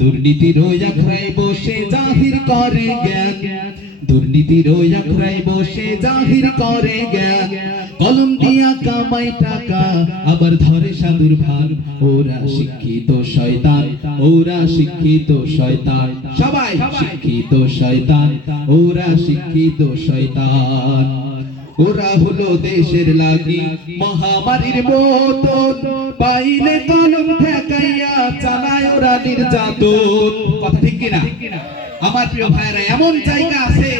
দুর্নীতির ওই আখড়ায় বসে জাহির করে জ্ঞান। দুর্নীতির ওই আখড়ায় বসে জাহির করে জ্ঞান। কলম দিয়া কামাই টাকা, আবার ধরে সাধুর ভান। ওরা শিক্ষিত শয়তান, ওরা শিক্ষিত শয়তান। সবাই শিক্ষিত শয়তান, ওরা শিক্ষিত শয়তান। ওরা হলো দেশের লাগি, মহামারীর মতন পাইলে কলম ওরা নির্যাতন কথা ঠিক কিনা? আমার প্রিয় এমন জায়গা আছে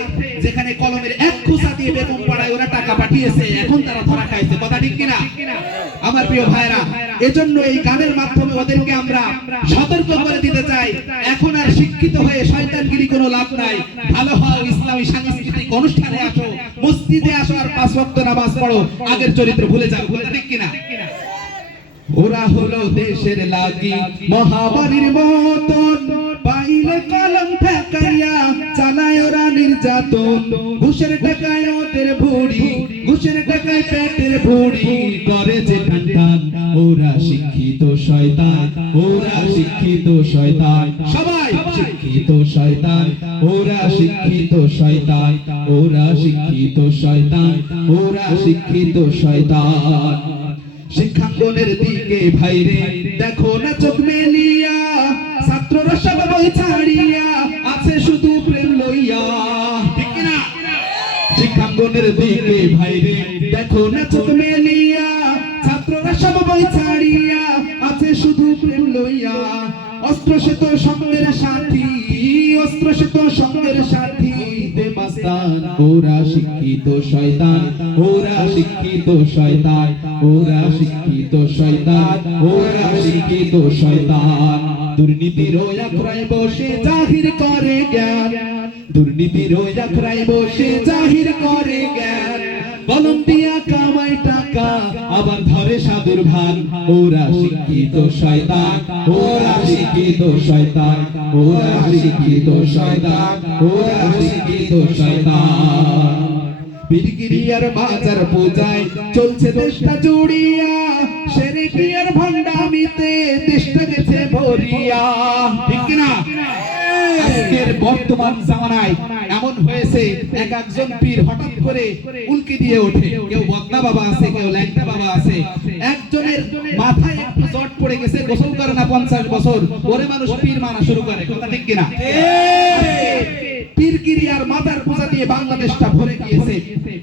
যেখানে কলমের এক দিয়ে বেগম পাড়ায় ওরা টাকা পাঠিয়েছে, এখন তারা ধরা খাইছে। কথা ঠিক কিনা? আমার প্রিয় এজন্য এই গানের মাধ্যমে ওদেরকে আমরা সতর্ক করে দিতে চাই। এখন আর শিক্ষিত হয়ে শয়তানগিরি কোনো লাভ নাই। ভালো হও, ইসলামী সাংস্কৃতিক অনুষ্ঠানে আসো, মসজিদে আসো আর পাঁচ ওয়াক্ত নামাজ পড়ো। আগের চরিত্র ভুলে যাও। ঠিক কিনা? ওরা হলো দেশের লাগি। মহামারীর মতন। পাইলে কলম ঠেকাইয়া চালায় ওরা নির্যাতন। ঘুষের টাকায় ওদের ভুড়ি, ঘুষের টাকায় পেটের ভুড়ি। করে যে টান ওরা শিক্ষিত শয়তান, ওরা শিক্ষিত শয়তান। সবাই শিক্ষিত শয়তান, ওরা শিক্ষিত শয়তান, ওরা শিক্ষিত শয়তান, ওরা শিক্ষিত শয়তান। শিক্ষাঙ্গনের দিকে ভাইরে দেখো না চোখ মেলিয়া, ছাত্ররা সব বই ছাড়িয়া আছে শুধু প্রেম লইয়া। ঠিক কিনা? শিক্ষাঙ্গনের দিকে ভাইরে দেখো না চোখ মেলিয়া, ছাত্ররা সব বই ছাড়িয়া আছে শুধু প্রেম লইয়া। অস্ত্র সে তো সঙ্গের সাথী অস্ত্র সে তো মাস্তান ওরা শিক্ষিত শয়তান, ওরা শিক্ষিত শয়তান, ওরা শিক্ষিত শয়তান, ওরা শিক্ষিত শয়তান। দুর্নীতির আখড়ায় বসে জাহির করে জ্ঞান। দুর্নীতির আখড়ায় বসে জাহির করে জ্ঞান। কলম কামাই টাকা, আবার ধরে সাধুর ভান। ওরা শিক্ষিত শয়তান, ওরা শিক্ষিত শয়তান, ওরা শিক্ষিত শয়তান, ওরা শিক্ষিত শয়তান। পীরগিরিয়ার বাজার পূজায় চলছে দেশটা জুড়িয়া সেরে পিয়ার ভণ্ডামিতে দেশটা গেছে ভরিয়া। ঠিক কিনা? আজকের বর্তমান জামানায় হয়েছে এক একজন পীর হঠাৎ করে উল্কি দিয়ে ওঠে। কেউ বদনা বাবা আছে, কেউ ল্যাংটা বাবা আছে। একজনের মাথায় একটু জট পড়ে গেছে, গোসল করে না পঞ্চাশ বছর। ওরে মানুষ পীর মানা শুরু করে, কথা ঠিক কিনা? মাতার পূজা দিয়ে বাংলাদেশটা ভরে গিয়েছে।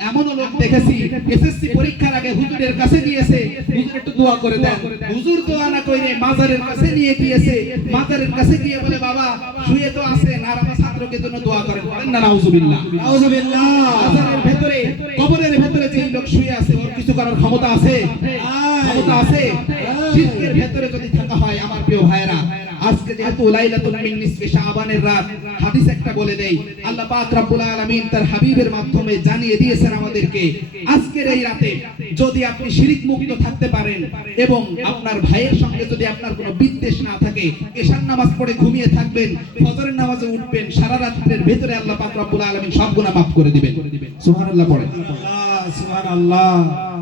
এমনও লোক দেখেছি এসএসসি পরীক্ষার আগে হুজুরের কাছে গিয়েছে। হুজুর একটু দোয়া করে দেন। হুজুর দোয়া না মাজারের কাছে নিয়ে গিয়েছে। মাজারের কাছে গিয়ে বলে, বাবা, শুয়ে তো আছেন, আর ছাত্রকে জন্য দোয়া করেন। বলেন না নাউজুবিল্লাহ। নাউজুবিল্লাহ। মাজারের ভেতরে কবরের ভেতরে যে লোক শুয়ে আছে ওর কিছু করার ক্ষমতা আছে। যেহেতু লাইলাতুল মিন নিসফে শাবানের রাত। হাদিস একটা বলে দেই আল্লাহ পাক রব্বুল আলামিন তার হাবিবের মাধ্যমে জানিয়ে দিয়েছেন আমাদেরকে আজকের এই রাতে যদি আপনি শিরিক মুক্ত থাকতে পারেন এবং আপনার ভাইয়ের সঙ্গে যদি আপনার কোনো বিদ্বেষ না থাকে এশার নামাজ পড়ে ঘুমিয়ে থাকবেন ফজরের নামাজে উঠবেন সারা রাতের ভেতরে আল্লাহ পাক রব্বুল আলামিন সব গুনাহ মাফ করে দিবেন। সুবহানাল্লাহ পড়েন। আল্লাহ সুবহানাল্লাহ।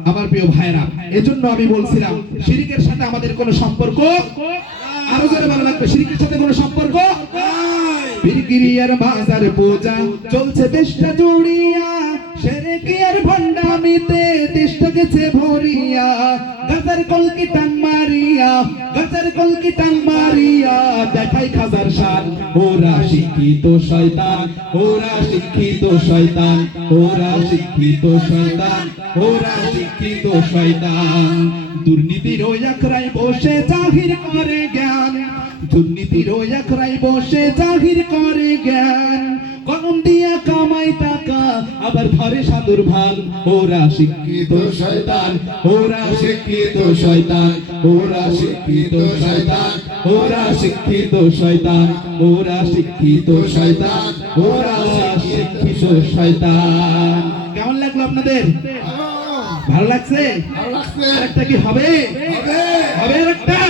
আমার প্রিয় ভাইরা এজন্য আমি বলছিলাম শিরিকের সাথে আমাদের কোনো সম্পর্ক আরও জোরে ভালো লাগবে। শিরিকের সাথে কোনো সম্পর্ক? পীরগিরিয়ার বাজার পূজা চলছে দেশটা জুড়িয়া শেরেকিয়ার ভণ্ডামিতে দেশটা গেছে ভরিয়া। গাজার কলকি টান মারিয়া। গাজার কলকি টান মারিয়া, দেখাই খাজার শান। ওরা শিক্ষিত শয়তান, ওরা শিক্ষিত শয়তান, ওরা শিক্ষিত শয়তান, ওরা শিক্ষিত শয়তান। দুর্নীতির আখড়ায় বসে জাহির করে জ্ঞান। দুর্নীতির আখড়ায় বসে জাহির করে জ্ঞান। আবার ধরে সাধুর ভান। ওরা শিক্ষিত শয়তান ওরা শিক্ষিত শয়তান ওরা শিক্ষিত শয়তান ওরা শিক্ষিত শয়তান ওরা শিক্ষিত শয়তান ওরা শিক্ষিত শয়তান। কেমন লাগল আপনাদের? ভালো লাগছে? ভালো লাগছে। আরেকটা কি হবে? হবে। হবে হবে।